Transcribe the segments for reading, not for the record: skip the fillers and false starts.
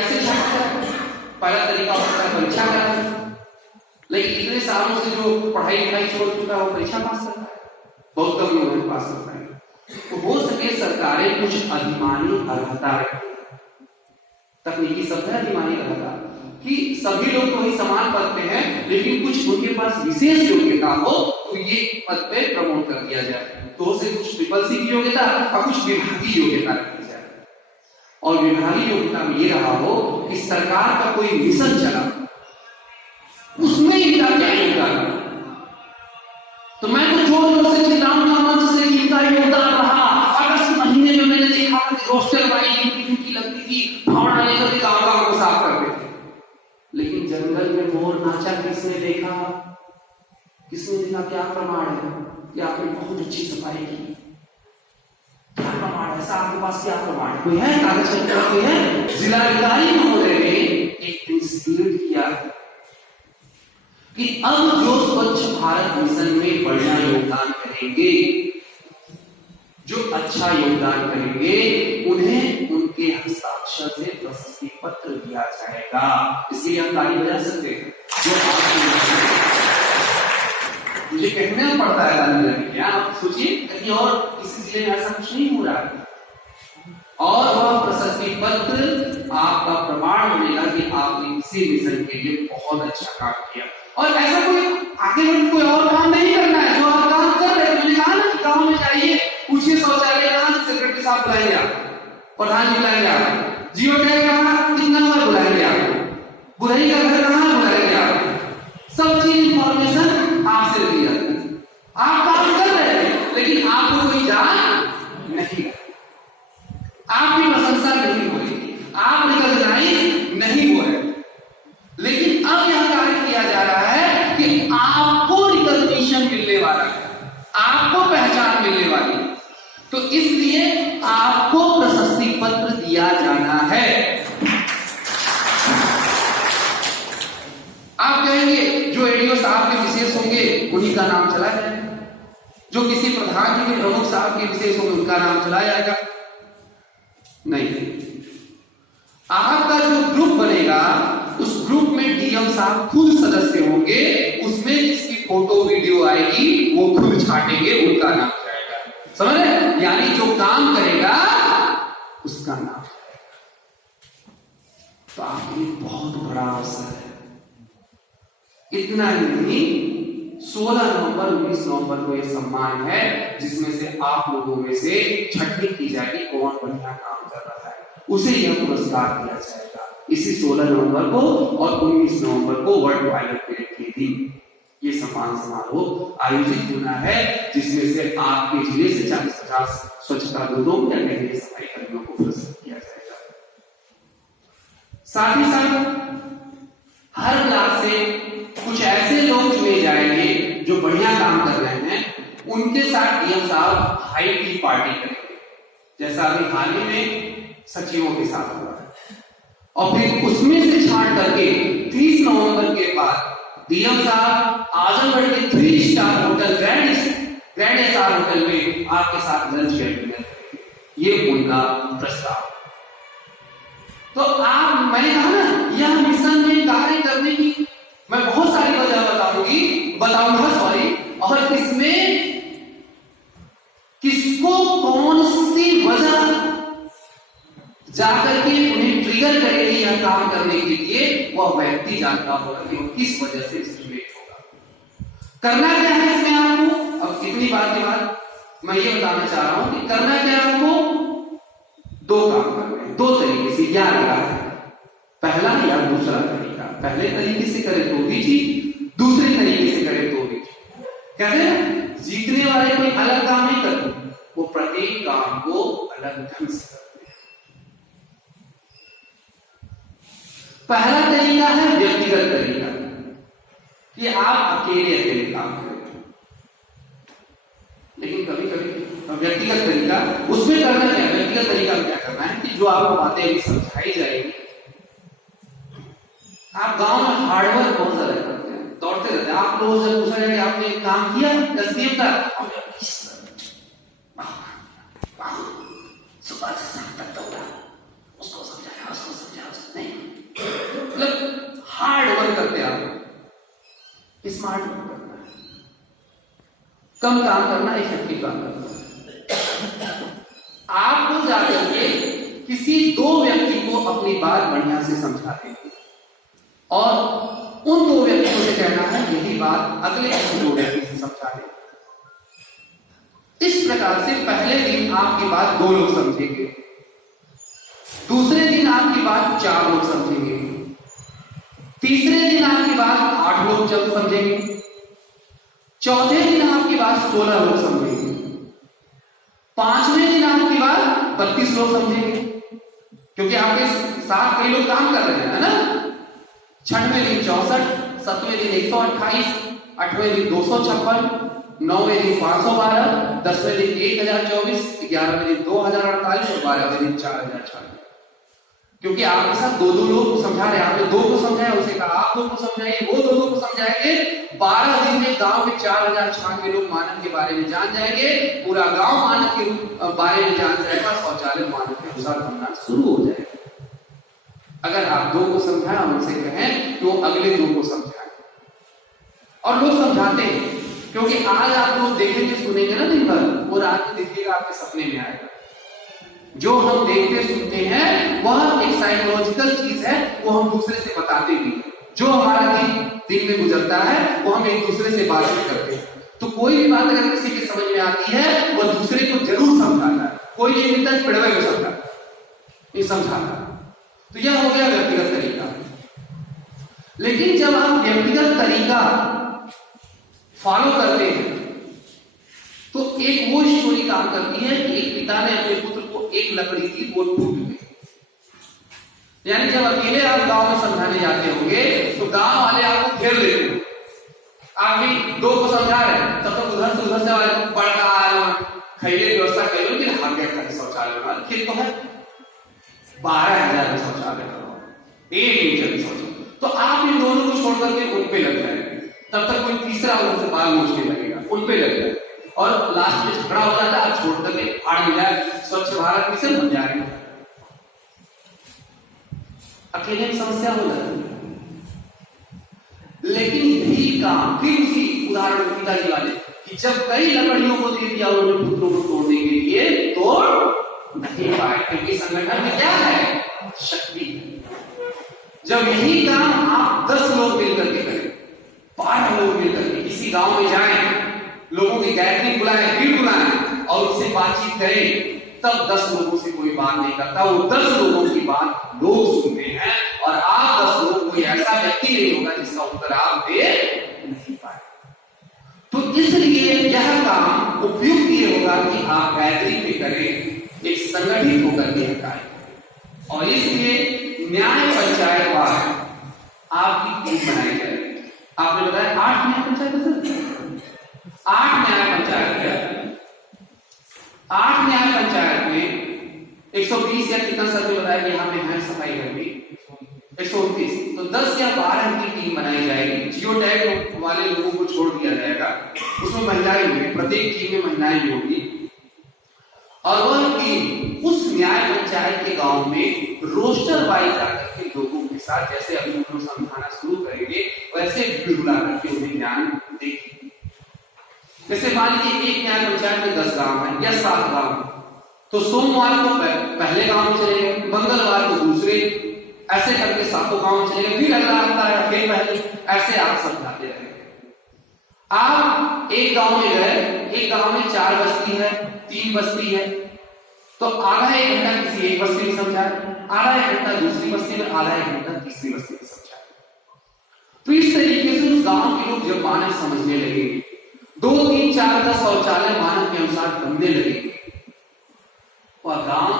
कैसे छांटा जाए? पहला तरीका होता है परीक्षा कराना, लेकिन इतने सालों से जो पढ़ाई लिखाई छोड़ चुका है वो परीक्षा पास करता है, बहुत कम लोग पास कर पाएंगे। तो हो सके सरकारें कुछ अधिमानी अर्हता रखें, तकनीकी शब्द है अधिमानी अर्हता, कि सभी लोग तो ही समान पद पे हैं, लेकिन कुछ उनके पास विशेष योग्यता हो तो ये पद पे प्रमोट कर दिया जाए। तो उसे कुछ ट्रिपल सी की योग्यता और कुछ विभागीय योग्यता रखी जाए। और विभागीय योग्यता में ये रहा हो कि सरकार का कोई मिशन चला, उसमें इनका क्या योगदान है। तो मैं तो जोर जोर से चिल्लाऊंगा मंच से इनका योगदान रहा। अगस्त महीने में मैंने देखा कि रोस्टर वाली ड्यूटी लगती थी, भावना लेकर गांव को साफ करते थे, लेकिन जंगल में मोर नाचा किसने देखा? किसने देखा? क्या प्रमाण है कि आपने बहुत अच्छी सफाई की? क्या प्रमाण है? आपके पास क्या प्रमाण है? कोई है? कागज का कोई है? जिलाधिकारी महोदय ने एक इंस्टीट्यूट किया कि अब जो स्वच्छ भारत मिशन में बढ़िया योगदान करेंगे, जो अच्छा योगदान करेंगे, उन्हें उनके हस्ताक्षर से प्रशस्ति पत्र दिया जाएगा। इसलिए हम ताली बजा सकते हैं। मुझे कहने में पड़ता है ताली बजाने, क्या आप सोचिए कहीं और किसी जिले में ऐसा कुछ नहीं हो रहा है। और वह प्रशस्ति पत्र आपका प्रमाण बनेगा कि आपने किसी मिशन के लिए बहुत अच्छा काम किया। और ऐसा कोई आगे बढ़ कोई और काम नहीं करना है, जो आप काम कर रहे हैं। मैंने कहा ना कि गांव में जाइए, पूछिए शौचालय कहां, सेक्रेटरी साहब बुलाएंगे आप, प्रधान जी बुलाएंगे आप, जियो टैग कहां, कितना नंबर बुलाएंगे आप, बुढ़ई का घर कहां बुलाएंगे आप। सब चीज इंफॉर्मेशन आपसे दी जाती है। आप काम कर रहे हैं, लेकिन आपको कोई जान नहीं, आपकी प्रशंसा नहीं हो रही, आप रिकॉग्नाइज नहीं हो रहे। लेकिन अब यह कार्य किया जा रहा है कि आपको रिकॉग्निशन मिलने वाला है, आपको पहचान मिलने वाली है, तो इसलिए आपको प्रशस्ति पत्र दिया जाना है। आप कहेंगे जो एडीओ साहब के विशेष होंगे उन्हीं का नाम चला जाएगा, जो किसी प्रधान जी के प्रमुख साहब के विशेष होंगे उनका नाम चला जाएगा। नहीं, आपका जो ग्रुप बनेगा उस ग्रुप में डीएम साहब खुद सदस्य होंगे, उसमें जिसकी फोटो वीडियो आएगी वो खुद छाटेंगे, उनका नाम जाएगा। समझ रहे? यानी जो काम करेगा उसका नाम। तो आपके लिए बहुत बड़ा अवसर है। इतना ही नहीं, 16 नवंबर 19 नवंबर को यह सम्मान है जिसमें से आप लोगों में से छटनी की जाएगी कौन बढ़िया काम कर रहा है, उसे यह पुरस्कार दिया जाएगा। इसी 16 नवंबर को और 19 नवंबर को वर्ल्ड वायलेट डे के दिन ये सम्मान समारोह आयोजित होना है, जिसमें से आपके जिले से 40-50 स्वच्छता दूतों या कहीं सफाई कर्मियों को पुरस्कृत किया जाएगा। साथ ही साथ हर ब्लॉक से कुछ ऐसे लोग चुने जाएंगे जो बढ़िया काम कर रहे हैं, उनके साथ डीएम साहब हाई टी पार्टी करेंगे, जैसा अभी हाल ही में सचिवों के साथ हुआ है। और फिर उसमें से छांट करके 30 नवंबर के बाद डीएम साहब आजमगढ़ के 3 star hotel grand SR hotel में आपके साथ लंच डिनर, ये उनका प्रस्ताव। तो आप, मैंने कहा ना, यह मिशन में कार्य करने की मैं बहुत सारी वजह बताऊंगा सॉरी, और इसमें किसको कौन सी वजह जाकर के उन्हें ट्रिगर करेगी यह काम करने के लिए, वह व्यक्ति जानता होगा कि वो किस वजह से स्टिमुलेट होगा। करना क्या है इसमें आपको? अब इतनी बात के बाद मैं ये बताना चाह रहा हूं कि करना क्या है आपको। 2 काम करने हैं, 2 तरीके से याद रखा है। पहला या दूसरा तरीका, पहले तरीके से करें तो भी ठीक, दूसरे तरीके से करें तो भी ठीक। कहते हैं जीतने वाले कोई अलग काम नहीं करते, वो प्रत्येक काम को अलग ढंग से करते हैं। पहला तरीका है व्यक्तिगत तरीका, कि आप अकेले काम करें। लेकिन कभी कभी व्यक्तिगत तरीका, उसमें करना क्या, व्यक्तिगत तरीका में क्या करना है कि जो आपको बातें अभी समझाई जाएगी, आप गांव में हार्डवर्क बहुत ज्यादा करते हैं, दौड़ते रहते हैं। आप लोगों से पूछा जाए कि आपने काम किया एसडीएम का, सुबह से शाम तक दौड़ा, उसको समझाया, नहीं स्मार्ट वर्क करना है, कम काम करना, इफेक्टिव काम करना है। आपको जाकर के किसी दो व्यक्ति को अपनी बात बढ़िया से समझा देंगे और उन दो व्यक्तियों से कहना है यही बात अगले किसी दो व्यक्ति से समझा दें। इस प्रकार से पहले दिन आपकी बात दो लोग समझेंगे, दूसरे दिन आपकी बात 4 लोग समझेंगे, तीसरे दिन आपकी बात 8 लोग जब समझेंगे, चौथे दिन आपकी बात 16 लोग समझेंगे, 5वें दिन आपकी बात 32 लोग समझेंगे, क्योंकि आपके साथ कई लोग काम कर रहे हैं, है ना। 6वें दिन 64, 7वें दिन 128, 8वें दिन 256, 9वें दिन 512, 10वें दिन 1024, 11वें दिन 2048 और 12वें दिन 4046। क्योंकि आपके साथ दो लोग समझा रहे हैं, आपने 2 को समझाया, उसे कहा आप 2 को समझाइए, वो 2 को समझाएंगे। 12 दिन में गांव के 4096 लोग मानव के बारे में जान जाएंगे, पूरा गांव मानव के बारे में जान जाएगा, शौचालय मानव के अनुसार बनना शुरू हो जाएगा। अगर आप 2 को समझाया, उनसे कहें तो अगले 2 को समझाएं। और लोग समझाते हैं, क्योंकि आज आप लोग देखेंगे सुनेंगे ना दिन भर, वो रात में देखिएगा आपके सपने में आएगा। जो हम देखते सुनते हैं वह एक साइकोलॉजिकल चीज है, वो हम दूसरे से बताते भी हैं। जो हमारा दिन में गुजरता है वो हम एक दूसरे से बातचीत करते हैं। तो कोई भी बात अगर किसी के समझ में आती है वो दूसरे को जरूर समझाता है, कोई ये मिलता है पिड़वे को समझाता है, समझाता। तो यह हो गया व्यक्तिगत तरीका। लेकिन जब आप व्यक्तिगत तरीका फॉलो करते हैं तो एक वो स्टोरी काम करती है कि एक पिता ने अपने पुत्र को एक लकड़ी की बोट टूट गई। यानी जब अकेले आप गांव में समझाने जाते होंगे तो गांव वाले आपको घेर लेते हैं, आप भी 2 को समझा रहे हैं, तब तक उधर से बड़का खैले व्यवस्था कर लो कि हम क्या करें, शौचालय बना खेल तो है 12,000 शौचालय करो, 1 मीटर की शौचालय। तो आप इन दोनों को छोड़ करके उन पे लग जाएंगे, तब तक कोई तीसरा उनसे बाल मुश्किल लगेगा, उन पे लग जाएगा और लास्ट में झगड़ा हो जाता है, छोड़ करके फाड़ मिला स्वच्छ भारत मिशन बन जाएगा। अकेले की समस्या हो जाती है। लेकिन यही काम फिर उसी उदाहरण पिताजी वाले कि जब कई लकड़ियों को दे दिया उन्होंने पुत्रों को तोड़ने के लिए, तोड़ नहीं पाए, क्योंकि संगठन में क्या है, शक्ति है। जब यही काम आप 10 लोग मिलकर के करें, 12 लोग मिलकर के किसी गांव में जाएं, लोगों की गैदरिंग बुलाएं, भीड़ बुलाएं और उससे बातचीत करें, तब 10 लोगों से कोई बात नहीं करता, वो 10 लोगों की बात लोग सुनते हैं और आप 10 लोग, कोई ऐसा व्यक्ति नहीं होगा जिसका उत्तर आप दे नहीं पाए। तो इसलिए यह काम उपयुक्त ये होगा कि आप गैदरिंग में करें, एक संगठित होकर के करें। और इसलिए न्याय पंचायतवार आपकी टीम बनाई जाएगी। आपने बताया 8 न्याय पंचायत, 8 न्याय पंचायत है। 8 न्याय पंचायत में 120 या कितना सर बताया कि यहाँ पे है सफाई कर्मी 129, तो 10 या 12 की टीम बनाई जाएगी। जियो टैग वाले लोगों को छोड़ दिया जाएगा, उसमें महिलाएं होंगी, प्रत्येक टीम में महिलाएं भी होंगी। और वह टीम उस न्याय पंचायत के गांव में रोस्टर वाइज आकर के लोगों के साथ, जैसे अभी हम लोग समझाना शुरू करेंगे वैसे भीड़ बुला करके उन्हें ज्ञान देगी। जैसे मान लीजिए एक न्याय पंचायत में 10 गांव है या 7 गांव, तो सोमवार को पहले गांव में चले गए, मंगलवार को दूसरे, ऐसे करके 7 गांव में चले गए, फिर अगला आता है फिर पहले, ऐसे आप समझाते रहेंगे। आप एक गांव में गए, एक गांव में 4 बस्ती है, 3 बस्ती है, तो आधा 1 घंटा किसी एक बस्ती में समझाए, आधा 1 घंटा दूसरी बस्ती में, आधा 1 घंटा तीसरी बस्ती में समझाए। तो इस तरीके से उस गांव के लोग जब मानव समझने लगेंगे, 2, 3, 4 10 शौचालय मानव के अनुसार बनने लगेंगे, और गांव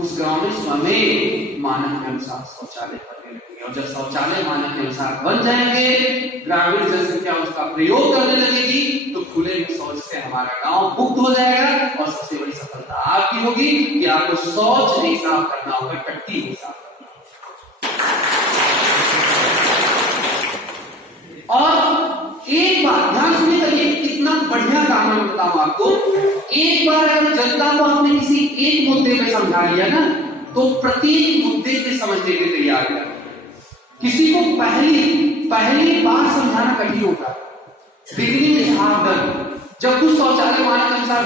उस गांव में स्वयं मानव के अनुसार शौचालय बनने लगेंगे। और जब शौचालय मानव के अनुसार बन जाएंगे, ग्रामीण जनसंख्या उसका प्रयोग करने लगेगी, तो खुले में शौच से हमारा गांव मुक्त हो जाएगा। और सबसे बड़ी सफलता आपकी होगी कि आपको शौच नहीं साफ करना होगा, टट्टी नहीं साफ करना होगा। और एक बात ध्यान सुनिएगा, ये कितना बढ़िया काम है, मैं बताऊं आपको। एक बार अगर जनता को आपने किसी एक मुद्दे पे समझा लिया ना, तो प्रत्येक मुद्दे से समझने के तैयार है। किसी को पहली बार समझाना कठिन होता है, बिगिनिंग इज हाफ डन। जब कुछ शौचालय मानक अनुसार